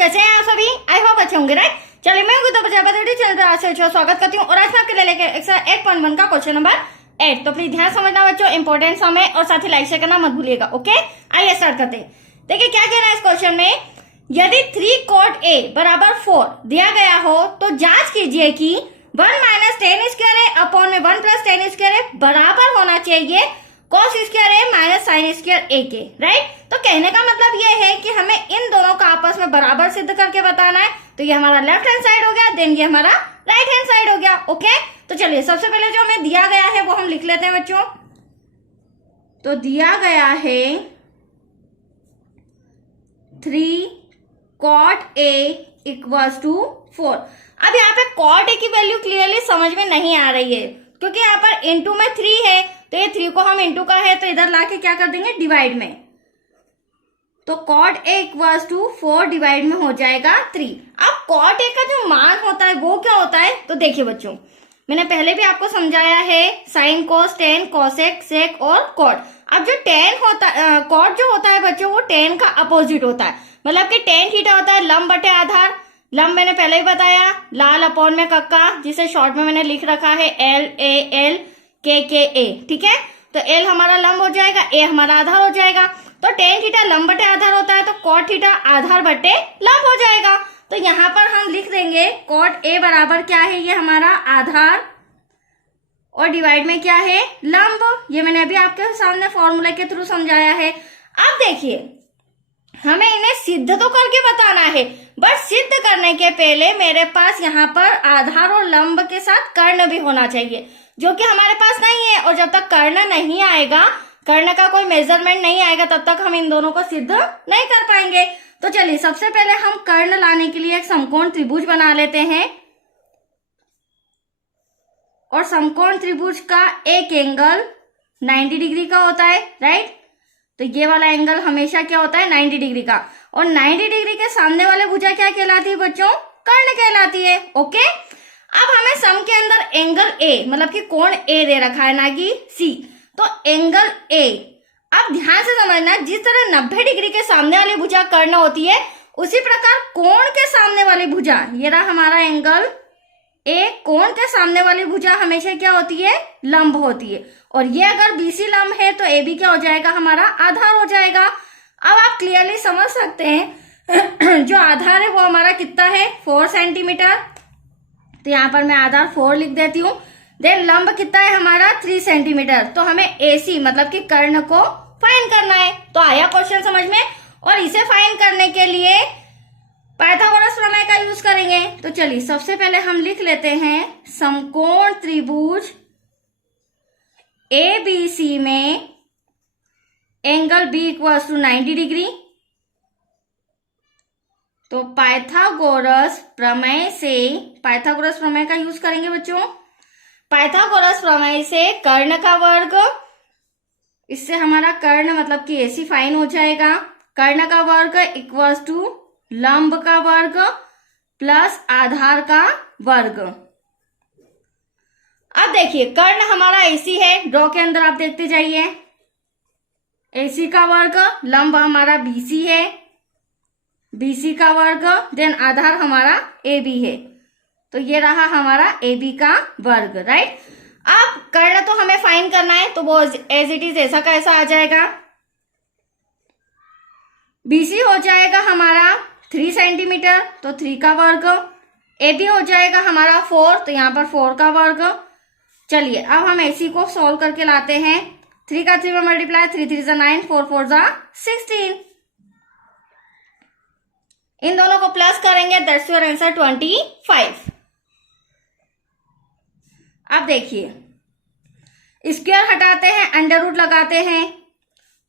कैसे हैं आप सभी? आई होप अच्छे होंगे, राइट। चलिए मैं हूँ तो प्रजापति चैनल पर आपसे स्वागत करती हूँ और आज मैं आपके लिए लेकर एक्सरसाइज 8.1 का क्वेश्चन नंबर 8। तो प्लीज ध्यान समझना बच्चों, इंपॉर्टेंट सम है और साथ ही लाइक शेयर करना मत भूलिएगा। ओके, आइए स्टार्ट करते हैं। देखिए क्या कह रहा है इस क्वेश्चन में, यदि 3 cot A बराबर 4 दिया गया हो तो जांच कीजिए कि 1 - 10 स्क्वायर है अपॉन में 1 + 10 स्क्वायर है बराबर होना चाहिए cos स्क्वायर है माइनस साइन स्क्वायर ए के, राइट। तो कहने का मतलब ये है कि हमें इन दोनों का आपस में बराबर सिद्ध करके बताना है। तो ये हमारा लेफ्ट हैंड साइड हो गया, देन ये हमारा राइट हैंड साइड हो गया। ओके, तो चलिए सबसे पहले जो हमें दिया गया है वो हम लिख लेते हैं बच्चों। तो दिया गया है 3 cot A = 4। अब यहाँ पे cot A की वैल्यू क्लियरली समझ में नहीं आ रही है क्योंकि यहाँ पर इंटू में 3 है, तो ये 3 को हम इंटू का है तो इधर लाके क्या कर देंगे, डिवाइड में। तो cot A = 4 डिवाइड में हो जाएगा 3। अब cot A का जो मान होता है वो क्या होता है, तो देखिए बच्चों मैंने पहले भी आपको समझाया है sign cos tan cosec sec और cot। अब जो tan होता है cot जो होता है बच्चों वो tan का अपोजिट होता है, मतलब कि tan थीटा होता है लंब बटे आधार। लंब मैंने पहले ही बताया, लाल अपॉन में कक्का, जिसे शॉर्ट में मैंने लिख रखा है LAL KKA, ठीक है। तो L हमारा लंब हो जाएगा, A हमारा आधार हो जाएगा। तो tan थीटा लंब बटे आधार होता है तो cot थीटा आधार बटे लंब हो जाएगा। तो यहाँ पर हम लिख देंगे cot A बराबर क्या है, ये हमारा आधार और डिवाइड में क्या है, लंब। ये मैंने अभी आपके सामने फॉर्मूला के थ्रू समझाया है। अब देखिए हमें इन्हें सिद्ध तो करके बताना है, बट सिद्ध करने के पहले मेरे पास यहाँ पर आधार और लंब के साथ कर्ण भी होना चाहिए, जो कि हमारे पास नहीं है। और जब तक कर्ण नहीं आएगा, कर्ण का कोई मेजरमेंट नहीं आएगा, तब तक हम इन दोनों को सिद्ध नहीं कर पाएंगे। तो चलिए सबसे पहले हम कर्ण लाने के लिए एक समकोण त्रिभुज बना लेते हैं और समकोण त्रिभुज का एक एंगल 90 डिग्री का होता है, राइट। तो ये वाला एंगल हमेशा क्या होता है, 90 डिग्री का। और 90 डिग्री के सामने वाले भुजा क्या कहलाती है बच्चों, कर्ण कहलाती है। ओके, अब हमें सम के अंदर एंगल ए मतलब कि कोण ए दे रखा है, ना कि सी। तो एंगल ए, अब ध्यान से समझना, जिस तरह 90 डिग्री के सामने वाली भुजा कर्ण होती है, उसी प्रकार कोण के सामने वाली भुजा, ये रहा हमारा एंगल ए, कोण के सामने वाली भुजा हमेशा क्या होती है, लंब होती है। और ये अगर बीसी लंब है तो ए बी क्या हो जाएगा, हमारा आधार हो जाएगा। अब आप क्लियरली समझ सकते हैं जो आधार है वो हमारा कितना है, 4 सेंटीमीटर। तो यहाँ पर मैं आधार 4 लिख देती हूँ। देन लंब कितना है हमारा, 3 सेंटीमीटर। तो हमें AC मतलब कि कर्ण को फाइंड करना है। तो आया क्वेश्चन समझ में। और इसे फाइंड करने के लिए पाइथागोरस प्रमेय का यूज करेंगे। तो चलिए सबसे पहले हम लिख लेते हैं समकोण त्रिभुज ABC में एंगल B = 90 डिग्री। तो पाइथागोरस प्रमेय का यूज करेंगे बच्चों। पाइथागोरस प्रमेय से कर्ण का वर्ग, इससे हमारा कर्ण मतलब कि AC फाइन हो जाएगा। कर्ण का वर्ग = लंब का वर्ग प्लस आधार का वर्ग। अब देखिए कर्ण हमारा AC है, ड्रॉ के अंदर आप देखते जाइए, AC का वर्ग, लंब हमारा BC है, BC का वर्ग, देन आधार हमारा AB है। तो ये रहा हमारा AB का वर्ग, राइट। अब कर्ण तो हमें फाइंड करना है, तो वो एज इट इज ऐसा का ऐसा आ जाएगा। BC हो जाएगा हमारा 3 सेंटीमीटर, तो 3 का वर्ग। AB हो जाएगा हमारा 4, तो यहाँ पर 4 का वर्ग। चलिए अब हम AC को सॉल्व करके लाते हैं। 3 का 3 में मल्टीप्लाई, 3 3 = 9, 4 4 = 16। इन दोनों को प्लस करेंगे, दैट्स योर आंसर 25। अब देखिए स्क्वायर हटाते हैं, अंडर रूट लगाते हैं,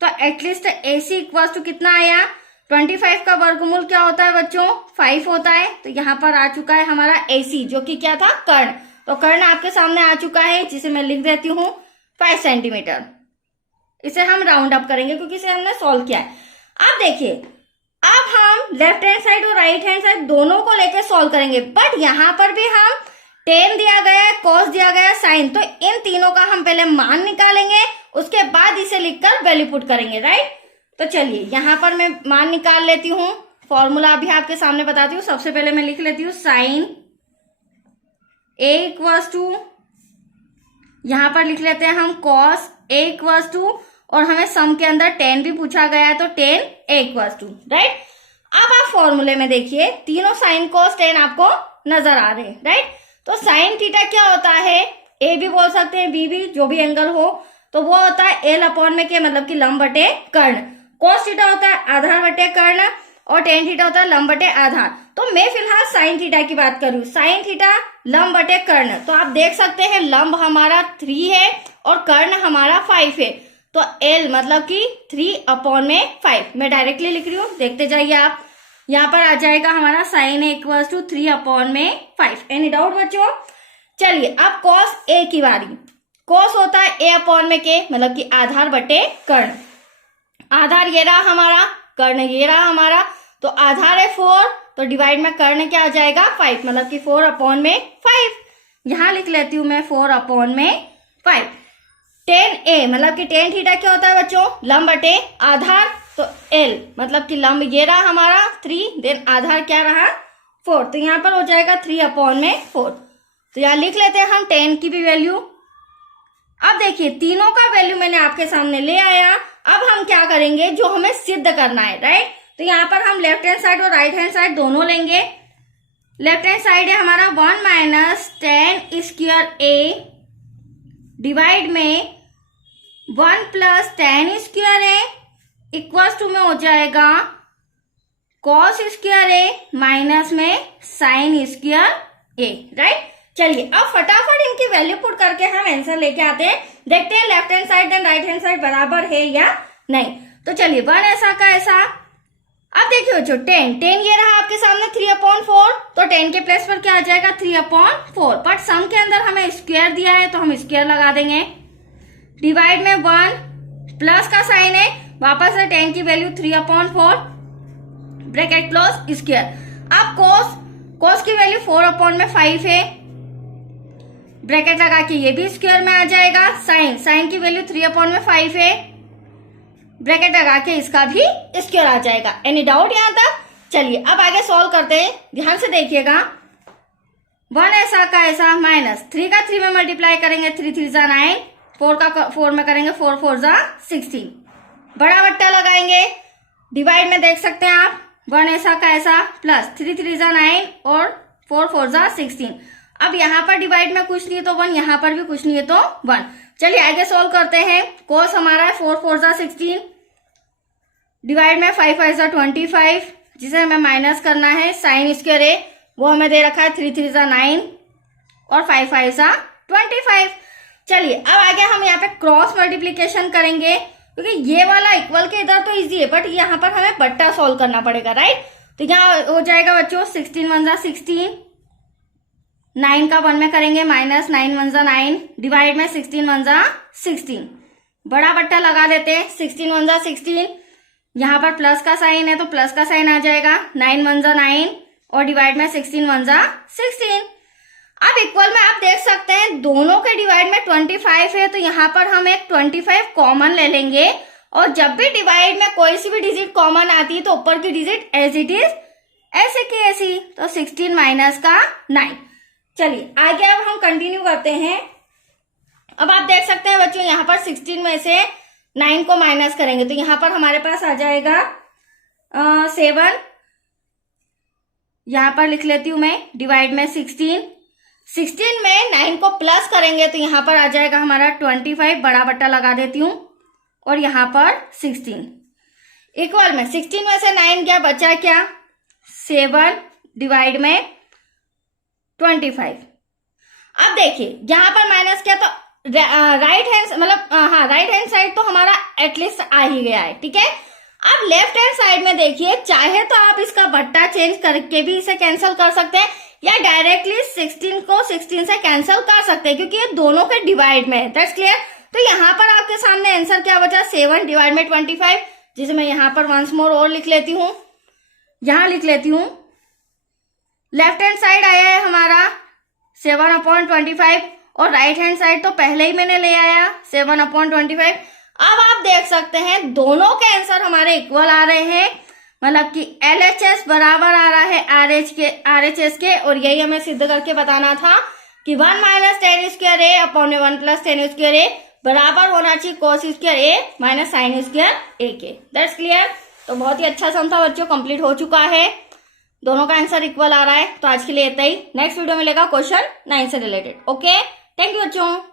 तो एटलीस्ट AC = कितना आया, 25 का वर्गमूल क्या होता है बच्चों, 5 होता है। तो यहाँ पर आ चुका है हमारा AC, जो कि क्या था, कर्ण। तो कर्ण आपके सामने आ चुका है, जिसे मैं लिख देती हूँ 5 सेंटीमीटर। इसे हम राउंड अप करेंगे क्योंकि इसे हमने सॉल्व किया है। अब देखिए अब हम लेफ्ट हैंड साइड और राइट हैंड साइड दोनों को लेकर सॉल्व करेंगे, बट यहाँ पर भी हम tan दिया गया है, cos दिया गया है, sin, तो इन तीनों का हम पहले मान निकालेंगे, उसके बाद इसे लिखकर वैल्यू पुट करेंगे, राइट। तो चलिए यहाँ पर मैं मान निकाल लेती हूँ। फॉर्मूला भी आपके सामने बताती हूँ। सबसे पहले मैं लिख लेती हूँ साइन ए इक्वल्स टू, यहां पर लिख लेते हैं हम कॉस ए इक्वल्स टू, और हमें सम के अंदर टेन भी पूछा गया है तो tan a equals to, right. अब आप फॉर्मूले में देखिए तीनों साइन कॉस टेन आपको नजर आ रहे हैं, राइट। तो साइन थीटा क्या होता है, ए भी बोल सकते हैं बी भी, जो भी एंगल हो, तो वो होता है एल अपॉन में के मतलब कि लंब बटे कर्ण। कॉस थीटा होता है आधार बटे कर्ण, और टेन थीटा होता है लंब बटे आधार। तो मैं फिलहाल साइन थीटा की बात करूं, साइन थीटा लंब बटे कर्ण, तो आप देख सकते हैं लंब हमारा 3 है और कर्ण हमारा 5 है, तो एल मतलब कि 3 अपॉन में 5। मैं डायरेक्टली लिख रही हूँ, देखते जाइए आप। यहाँ पर आ जाएगा हमारा sine a equals to 3 upon में 5। एनी डाउट बच्चों? चलिए अब कॉस ए की बारी। कॉस होता है ए अपॉन में के मतलब कि आधार बटे कर्ण। आधार ये रहा हमारा, कर्ण ये रहा हमारा, तो आधार है 4, तो डिवाइड में कर्ण क्या आ जाएगा 5, मतलब कि 4 अपॉन में 5। यहां लिख लेती हूं मैं 4 अपॉन में 5। टेन ए मतलब कि टेन थीटा क्या होता है बच्चों, लंब बटे आधार, तो एल मतलब कि लंब ये रहा हमारा 3, देन आधार क्या रहा 4, तो यहाँ पर हो जाएगा 3 अपॉन में 4। तो यहाँ लिख लेते हैं हम टेन की भी वैल्यू। अब देखिए तीनों का वैल्यू मैंने आपके सामने ले आया। अब हम क्या करेंगे, जो हमें सिद्ध करना है, राइट। तो यहाँ पर हम लेफ्ट हैंड साइड और राइट हैंड साइड दोनों लेंगे। लेफ्ट हैंड साइड है हमारा 1 minus tan square a divide में 1 plus tan square a equals to में हो जाएगा कॉस स्क्वायर ए माइनस में साइन स्क्वायर ए, राइट। चलिए अब फटाफट इनकी वैल्यू पुट करके हम आंसर लेके आते हैं। देखते हैं left hand side and right hand side बराबर है या नहीं। तो चलिए 1 ऐसा का ऐसा। अब देखिए बच्चों टेन ये रहा आपके सामने 3 अपॉन 4, तो 10 के प्लेस पर क्या आ जाएगा 3 अपॉन 4, बट सम के अंदर हमें स्क्वायर दिया है तो हम स्क्वायर लगा देंगे। डिवाइड में 1 प्लस का साइन है, वापस से 10 की value 3 upon 4 bracket close square. अब कॉस की वैल्यू 4 अपॉन में 5 है, ब्रैकेट लगा के ये भी स्क्वायर में आ जाएगा। साइन की वैल्यू 3 अपॉन में 5 है, ब्रैकेट लगा के इसका भी स्क्वायर आ जाएगा। एनी डाउट यहाँ तक? चलिए अब आगे सॉल्व करते हैं, ध्यान से देखिएगा। 1 ऐसा का ऐसा माइनस 3 का 3 में मल्टीप्लाई करेंगे 3 3 जा 9, 4 का 4 में करेंगे 4 4 जा 16, बड़ा बट्टा लगाएंगे। डिवाइड में देख सकते हैं आप 1 ऐसा का ऐसा प्लस 3 3 जा 9 और 4 4 जा 16। अब यहाँ पर डिवाइड में कुछ नहीं है तो 1, यहाँ पर भी कुछ नहीं है तो 1। चलिए आगे सॉल्व करते हैं। कोस हमारा है 4 4 जा 16, डिवाइड में 5 5 जा 25, जिसे हमें माइनस करना है। साइन स्क्वायर ए वो हमें दे रखा है 3 3 जा 9 और 5 5 जा 25। चलिए अब आगे हम यहाँ पे क्रॉस मल्टीप्लीकेशन करेंगे, क्योंकि ये वाला इक्वल के इधर तो इजी है, बट यहाँ पर हमें बट्टा सॉल्व करना पड़ेगा, राइट। तो यहाँ हो जाएगा बच्चों 16 1 जा 16, 9 का 1 में करेंगे माइनस 9 1 जा 9, डिवाइड में 16 1 जा 16, बड़ा बट्टा लगा देते हैं। 16 1 जा 16, यहाँ पर प्लस का साइन है तो प्लस का साइन आ जाएगा। 9 1 जा 9 और डिवाइड में 16 1 जा 16। अब इक्वल में आप देख सकते हैं दोनों के डिवाइड में 25 है, तो यहाँ पर हम एक 25 कॉमन ले लेंगे, और जब भी डिवाइड में कोई सी भी डिजिट कॉमन आती है तो ऊपर की डिजिट एज इट इज ऐसे की ऐसी, तो 16 माइनस का 9। चलिए आगे अब हम कंटिन्यू करते हैं। अब आप देख सकते हैं बच्चों यहाँ पर 16 में से 9 को माइनस करेंगे तो यहाँ पर हमारे पास आ जाएगा 7, यहाँ पर लिख लेती हूं मैं, डिवाइड में 16 में 9 को प्लस करेंगे तो यहाँ पर आ जाएगा हमारा 25, बड़ा बट्टा लगा देती हूँ, और यहाँ पर 16 इक्वल में 16 में से 9 क्या बचा, क्या 7 डिवाइड में 25। अब देखिए यहाँ पर माइनस किया तो राइट हैंड मतलब राइट हैंड साइड तो हमारा एटलीस्ट आ ही गया है, ठीक है। अब लेफ्ट हैंड साइड में देखिए, चाहे तो आप इसका बट्टा चेंज करके भी इसे कैंसिल कर सकते हैं, या डायरेक्टली 16 को 16 से कैंसिल कर सकते हैं, क्योंकि ये दोनों के डिवाइड में है। That's clear. तो यहाँ पर आपके सामने आंसर क्या बचा, 7 डिवाइड में 25, जिसे मैं यहाँ पर वंस मोर और लिख लेती हूँ। यहाँ लिख लेती हूँ, लेफ्ट हैंड साइड आया है हमारा 7/25, और राइट हैंड साइड तो पहले ही मैंने ले आया 7/25। अब आप देख सकते हैं दोनों के आंसर हमारे इक्वल आ रहे हैं, मतलब कि LHS बराबर आ रहा है RHS के, और यही हमें सिद्ध करके बताना था कि 1 माइनस टेन स्क्वायर ए अपॉन 1 प्लस टेन स्क्वायर ए बराबर होना चाहिए cos square a minus sign square ए के। That's clear. तो बहुत ही अच्छा सम था बच्चों, कंप्लीट हो चुका है, दोनों का आंसर इक्वल आ रहा है। तो आज के लिए इतना ही, नेक्स्ट वीडियो मिलेगा क्वेश्चन 9 से रिलेटेड। ओके, थैंक यू बच्चों।